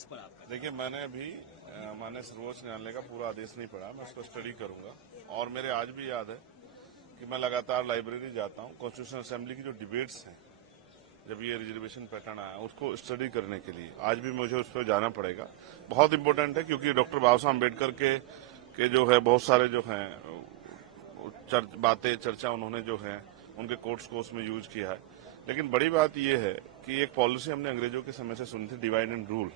इस पर आपका? देखिए, मैंने अभी माननीय सर्वोच्च न्यायालय का पूरा आदेश नहीं पढ़ा, मैं उसको स्टडी करूंगा। और मेरे आज भी याद है कि मैं लगातार लाइब्रेरी जाता हूं, कॉन्स्टिट्यूशनल असेंबली की जो डिबेट्स हैं, जब ये रिजर्वेशन पैटर्न आया उसको स्टडी करने के लिए आज भी मुझे उस पर जाना पड़ेगा। बहुत इंपॉर्टेंट है, क्योंकि डॉक्टर बाबा साहब अम्बेडकर के जो है बहुत सारे जो हैं बातें चर्चा उन्होंने जो है उनके कोर्ट्स को उसमें यूज किया है। लेकिन बड़ी बात यह है कि एक पॉलिसी हमने अंग्रेजों के समय से सुनी थी, डिवाइड एंड रूल।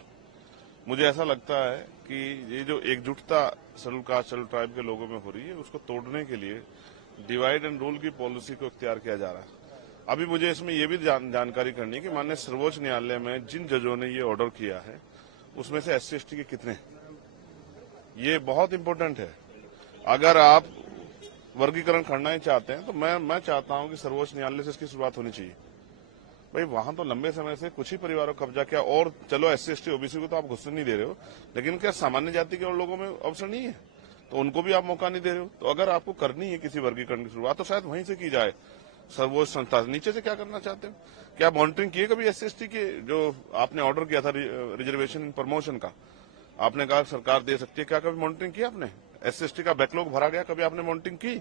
मुझे ऐसा लगता है कि ये जो एकजुटता शेड्यूल कास्ट शेड्यूल ट्राइब के लोगों में हो रही है, उसको तोड़ने के लिए डिवाइड एंड रूल की पॉलिसी को इख्तियार किया जा रहा है। अभी मुझे इसमें यह भी जानकारी करनी है कि माननीय सर्वोच्च न्यायालय में जिन जजों ने ये ऑर्डर किया है उसमें से SC/ST के कितने, ये बहुत इंपॉर्टेंट है। अगर आप वर्गीकरण करना ही चाहते हैं तो मैं चाहता हूं कि सर्वोच्च न्यायालय से इसकी शुरुआत होनी चाहिए। भाई, वहां तो लंबे समय से कुछ ही परिवारों को कब्जा किया, और चलो SC/ST OBC को तो आप घुसने नहीं दे रहे हो, लेकिन क्या सामान्य जाति के और लोगों में अवसर नहीं है? तो उनको भी आप मौका नहीं दे रहे हो। तो अगर आपको करनी है किसी वर्गीकरण की शुरुआत तो शायद वहीं से की जाए, सर्वोच्च संस्था। नीचे से क्या करना चाहते हो? क्या मॉनिटरिंग किए कभी SC/ST के जो आपने ऑर्डर किया था रिजर्वेशन इन प्रमोशन का? आपने कहा सरकार दे सकती है, क्या कभी मॉनिटरिंग किया आपने? SC/ST का बैकलॉग भरा गया, कभी आपने मॉनिटरिंग की?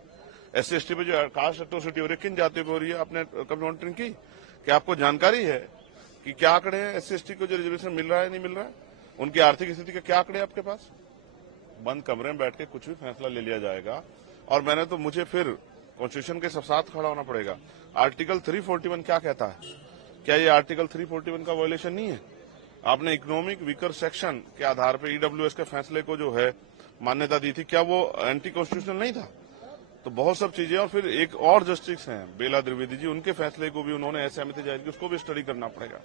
SC/ST पे जो कास्ट एट्रोसिटी हो रही है, किन जातियों पे हो रही है, आपने कभी मॉनिटरिंग की? क्या आपको जानकारी है कि क्या आंकड़े हैं SC/ST को जो रिजर्वेशन मिल रहा है नहीं मिल रहा है? उनकी आर्थिक स्थिति के क्या आंकड़े आपके पास? बंद कमरे में बैठ के कुछ भी फैसला ले लिया जाएगा। और मुझे फिर कॉन्स्टिट्यूशन के साथ खड़ा होना पड़ेगा। आर्टिकल 341 क्या कहता है? क्या ये आर्टिकल 341 का वायलेशन नहीं है? आपने इकोनॉमिक वीकर सेक्शन के आधार पर EWS के फैसले को जो है मान्यता दी थी, क्या वो एंटी कॉन्स्टिट्यूशनल नहीं था? तो बहुत सब चीजें। और फिर एक और जस्टिस हैं बेला द्विवेदी जी, उनके फैसले को भी उन्होंने असहमति जाहिर की, उसको भी स्टडी करना पड़ेगा।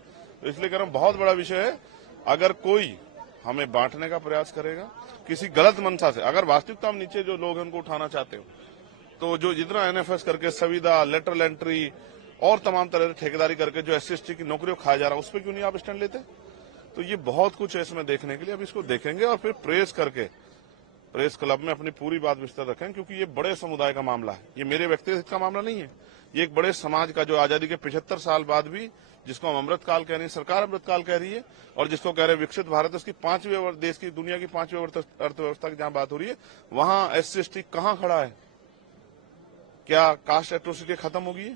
तो इसलिए कह रहा हूं, बहुत बड़ा विषय है। अगर कोई हमें बांटने का प्रयास करेगा किसी गलत मंशा से, अगर वास्तविकता में नीचे जो लोग हैं उनको उठाना चाहते हो, तो जो जितना NFS करके संविदा, लेटरल एंट्री और तमाम तरह से ठेकेदारी करके जो SC/ST की नौकरियों खाया जा रहा है, उस पर क्यों नहीं आप स्टैंड लेते? तो ये बहुत कुछ है इसमें देखने के लिए। अब इसको देखेंगे और फिर प्रेस करके प्रेस क्लब में अपनी पूरी बात विस्तार रखें, क्योंकि ये बड़े समुदाय का मामला है। ये मेरे व्यक्तिगत का मामला नहीं है, ये एक बड़े समाज का, जो आजादी के 75 साल बाद भी, जिसको हम अमृतकाल कह रहे हैं, सरकार अमृतकाल कह रही है, और जिसको कह रहे हैं विकसित भारत, उसकी 5वीं देश की, दुनिया की 5वीं अर्थव्यवस्था की जहां बात हो रही है, वहां SC/ST कहां खड़ा है? क्या कास्ट एट्रोसिटी खत्म होगी?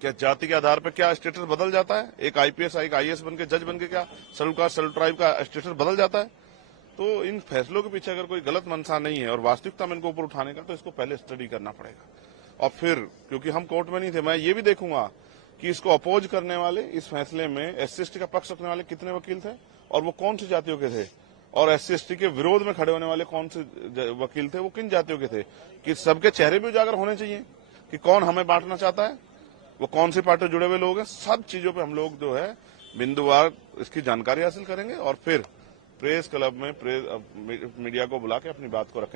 क्या जाति के आधार पर क्या स्टेटस बदल जाता है? एक IPS एक IAS बन के, जज बन के क्या शेड्यूल कास्ट शेड्यूल ट्राइब का स्टेटस बदल जाता है? तो इन फैसलों के पीछे अगर कोई गलत मंशा नहीं है और वास्तविकता में इनको ऊपर उठाने का, तो इसको पहले स्टडी करना पड़ेगा। और फिर, क्योंकि हम कोर्ट में नहीं थे, मैं ये भी देखूंगा कि इसको अपोज करने वाले, इस फैसले में SC/ST का पक्ष रखने वाले कितने वकील थे और वो कौन सी जातियों के थे, और SC/ST के विरोध में खड़े होने वाले कौन से वकील थे, वो किन जातियों के थे, कि सबके चेहरे भी उजागर होने चाहिए कि कौन हमें बांटना चाहता है, वो कौन सी पार्टी जुड़े हुए लोग हैं। सब चीजों पे हम लोग जो है बिंदुवार इसकी जानकारी हासिल करेंगे और फिर प्रेस क्लब में मीडिया को बुला के अपनी बात को रखें।